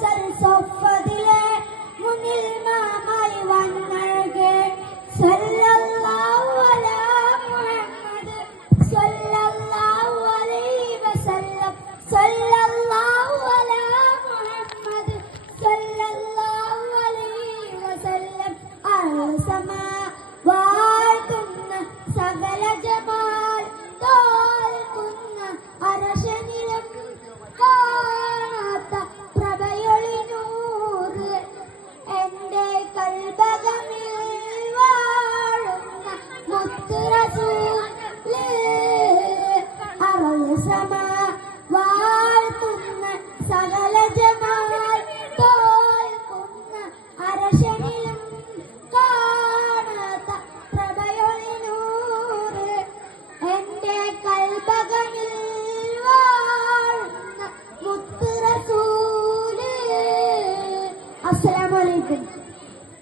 കൗസർ സൊഫദിലെ മുന്നിൽ മാമായി വന്നഴകെ സല്ലല്ലാഹു അലാ മുഹമ്മദ് സല്ലല്ലാഹു അലൈഹി വസല്ലം സല്ലല്ലാഹു അലാ മുഹമ്മദ് സല്ലല്ലാഹു അലൈഹി വസല്ലം അർസമാ വാഴ്ത്തുന്ന സകല ജമാൽ തോൽക്കുന്ന അരശനിലും കാണാത്ത പ്രഭയൊളി നൂറ് എന്റെ കൽബകമിൽ വാഴുന്ന മുത്ത് റസൂല് അർസമാ വാഴ്ത്തുന്ന സകല ജമാൽ തോൽക്കുന്ന അരശനിലും കാണാത്ത പ്രഭയൊളി നൂറ് എന്റെ കൽബകമിൽ വാഴുന്ന മുത്ത് റസൂല്. അസ്സലാമു അലൈക്കും.